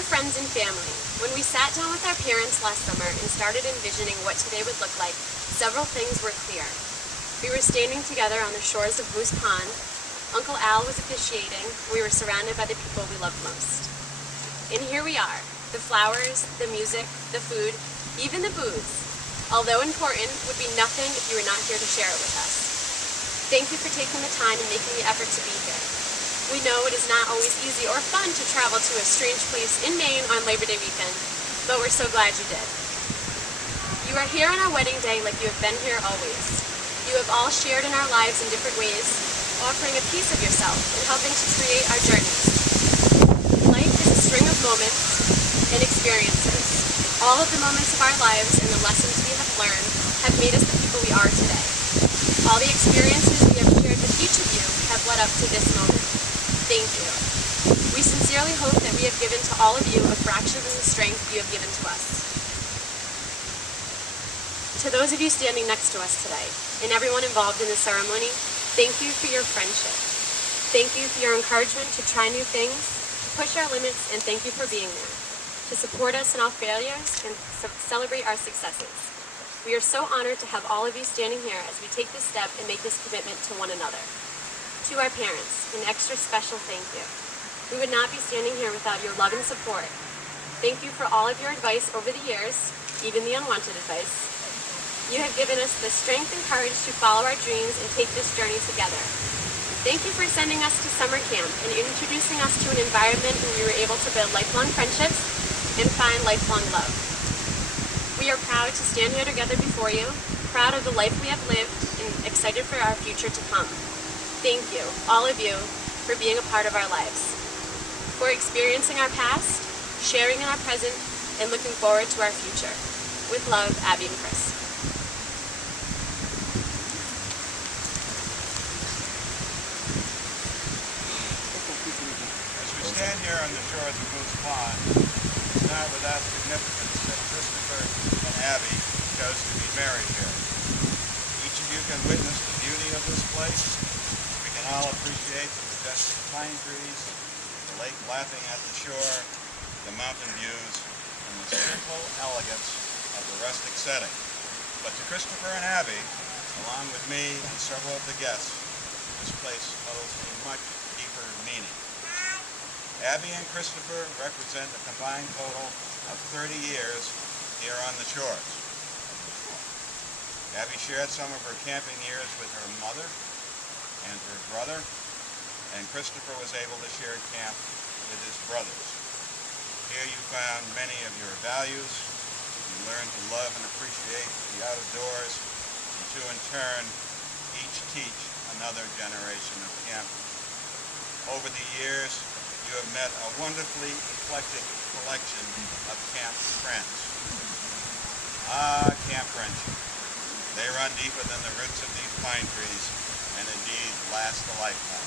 Dear friends and family, when we sat down with our parents last summer and started envisioning what today would look like, several things were clear. We were standing together on the shores of Moose Pond, Uncle Al was officiating, and we were surrounded by the people we loved most. And here we are, the flowers, the music, the food, even the booze, although important, would be nothing if you were not here to share it with us. Thank you for taking the time and making the effort to be here. We know it is not always easy or fun to travel to a strange place in Maine on Labor Day weekend, but we're so glad you did. You are here on our wedding day like you have been here always. You have all shared in our lives in different ways, offering a piece of yourself and helping to create our journeys. Life is a string of moments and experiences. All of the moments of our lives and the lessons we have learned have made us the people we are today. All the experiences we have shared with each of you have led up to this moment. Thank you. We sincerely hope that we have given to all of you a fraction of the strength you have given to us. To those of you standing next to us today, and everyone involved in the ceremony, thank you for your friendship. Thank you for your encouragement to try new things, to push our limits, and thank you for being there, to support us in our failures and celebrate our successes. We are so honored to have all of you standing here as we take this step and make this commitment to one another. To our parents, an extra special thank you. We would not be standing here without your love and support. Thank you for all of your advice over the years, even the unwanted advice. You have given us the strength and courage to follow our dreams and take this journey together. Thank you for sending us to summer camp and introducing us to an environment where we were able to build lifelong friendships and find lifelong love. We are proud to stand here together before you, proud of the life we have lived, and excited for our future to come. Thank you, all of you, for being a part of our lives, for experiencing our past, sharing in our present, and looking forward to our future. With love, Abby and Chris. As we stand here on the shores of Moose Pond, it's not without significance that Christopher and Abby chose to be married here. Each of you can witness the beauty of this place. We can all appreciate the majestic pine trees, the lake lapping at the shore, the mountain views, and the simple elegance of the rustic setting. But to Christopher and Abby, along with me and several of the guests, this place holds a much deeper meaning. Abby and Christopher represent a combined total of 30 years here on the shores. Abby shared some of her camping years with her mother and her brother, and Christopher was able to share camp with his brothers. Here you found many of your values. You learned to love and appreciate the outdoors, and to in turn each teach another generation of campers. Over the years, you have met a wonderfully eclectic collection of camp friends. Ah, camp friendship. They run deeper than the roots of these pine trees and indeed last a lifetime.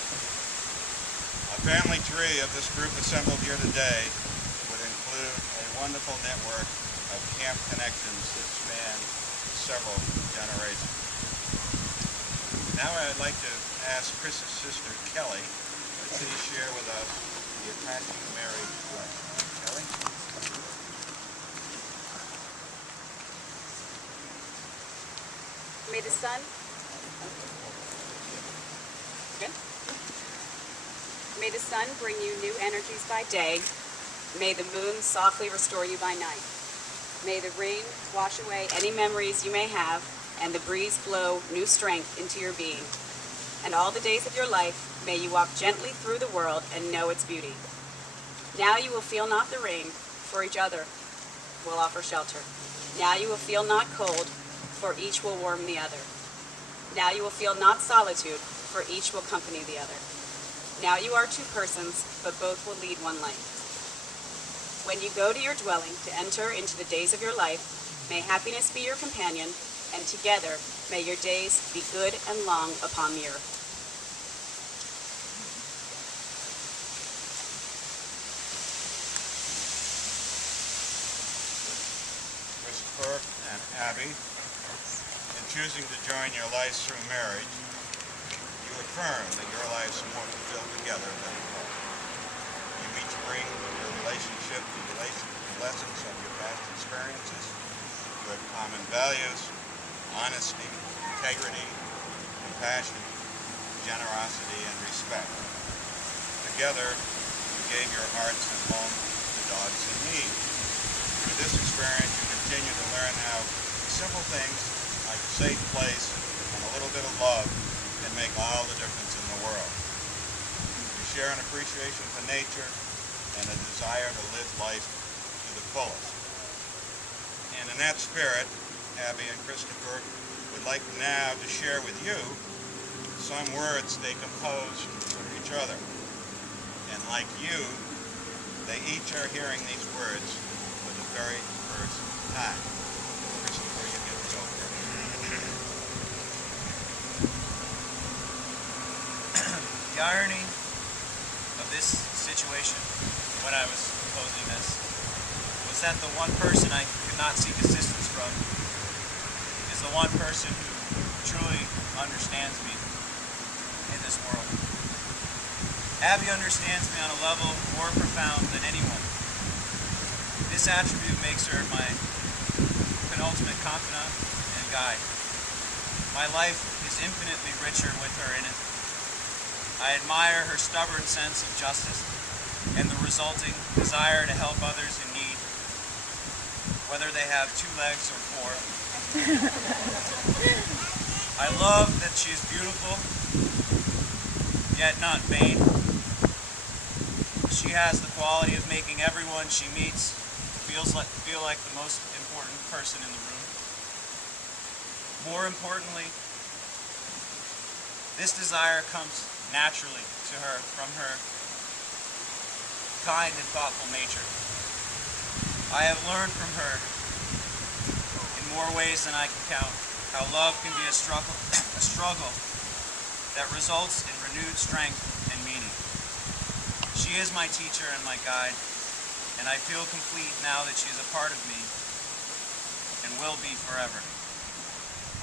A family tree of this group assembled here today would include a wonderful network of camp connections that span several generations. Now I'd like to ask Chris's sister, Kelly, to please share with us the attaching marriage blessing. Kelly? May the sun, good. May the sun bring you new energies by day. May the moon softly restore you by night. May the rain wash away any memories you may have, and the breeze blow new strength into your being. And all the days of your life, may you walk gently through the world and know its beauty. Now you will feel not the rain, for each other will offer shelter. Now you will feel not cold, for each will warm the other. Now you will feel not solitude, for each will accompany the other. Now you are two persons, but both will lead one life. When you go to your dwelling to enter into the days of your life, may happiness be your companion, and together may your days be good and long upon the earth. Christopher and Abby, in choosing to join your lives through marriage, you affirm that your lives are more fulfilled together than apart. You each bring your relationship fellowship the lessons of your past experiences. You have common values, honesty, integrity, compassion, generosity, and respect. Together, you gave your hearts and home to dogs in need. Through this experience, you continue to learn how simple things like a safe place and a little bit of love can make all the difference in the world. You share an appreciation for nature and a desire to live life to the fullest. And in that spirit, Abby and Christopher would like now to share with you some words they composed for each other. And like you, they each are hearing these words for the very first time. Christopher, you get to go first. The irony of this situation when I was composing this was that the one person I could not seek assistance from is the one person who truly understands me in this world. Abby understands me on a level more profound than anyone. This attribute makes her my penultimate confidant and guide. My life is infinitely richer with her in it. I admire her stubborn sense of justice and the resulting desire to help others in need, whether they have 2 legs or 4. I love that she is beautiful, yet not vain. She has the quality of making everyone she meets feel like the most important person in the room. More importantly, this desire comes naturally to her from her kind and thoughtful nature. I have learned from her in more ways than I can count how love can be a struggle that results in renewed strength and meaning. She is my teacher and my guide, and I feel complete now that she is a part of me and will be forever.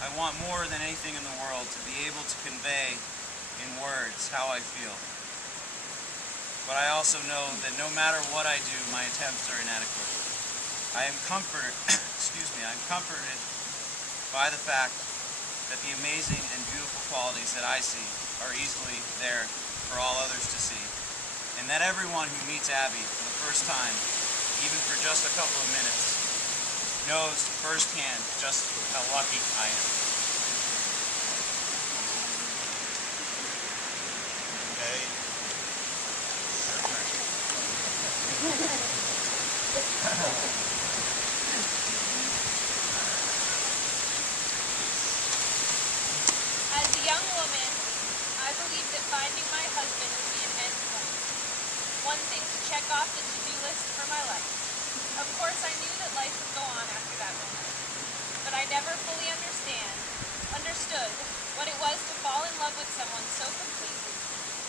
I want more than anything in the world to be able to convey in words how I feel. But I also know that no matter what I do, my attempts are inadequate. I am comforted, I'm comforted by the fact that the amazing and beautiful qualities that I see are easily there for all others to see. And that everyone who meets Abby for the first time, even for just a couple of minutes, knows firsthand just how lucky I am. Okay. As a young woman, I believed that finding my husband would be an end point. One thing to check off the to-do list for my life. Of course, I knew that life would go on after that moment, but I never fully understood what it was to fall in love with someone so completely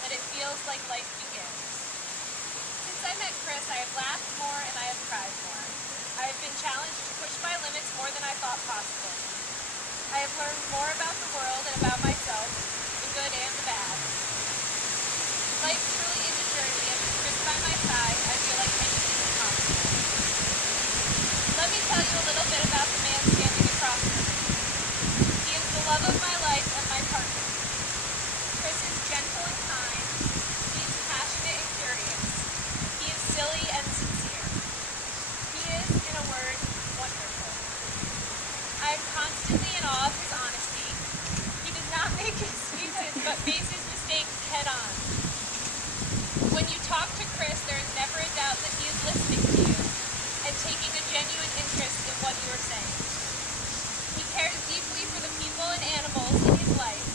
that it feels like life begins. Since I met Chris, I have laughed more and I have cried more. I have been challenged to push my limits more than I thought possible. I have learned more about the world and about myself, the good and the bad. Life truly is a journey, and with Chris by my side, I feel like anything is possible. Let me tell you a little bit about the man standing across from me. He is the love of my life and my partner. Chris is gentle and kind. He is passionate and curious. He is silly and sincere. He is, in a word, wonderful. I am constantly in awe of his honesty. He does not make excuses, but faces mistakes head on. When you talk to Chris, there is never a doubt that he is listening to you and taking a genuine interest in what you are saying. He cares deeply for the people and animals in his life,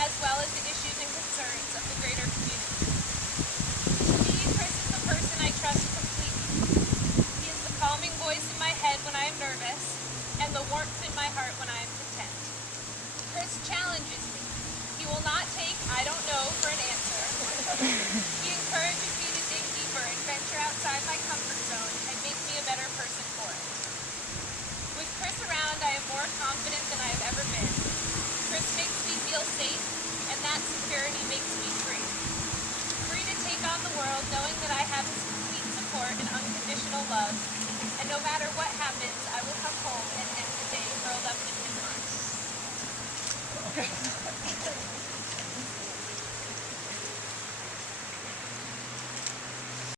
as well as the issues and concerns of the greater community. To me, Chris is the person I trust completely. He is the calming voice in my head when I am nervous, and the warmth in my heart when I am content. Chris challenges me. He will not take "I don't know" for an answer. He encourages me to dig deeper and venture outside my comfort zone and make me a better person for it. With Chris around, I am more confident than I have ever been. Chris makes me feel safe, and that security makes me free. Free to take on the world knowing that I have his complete support support and unconditional love, and no matter what happens, I will come home and end the day curled up in his arms.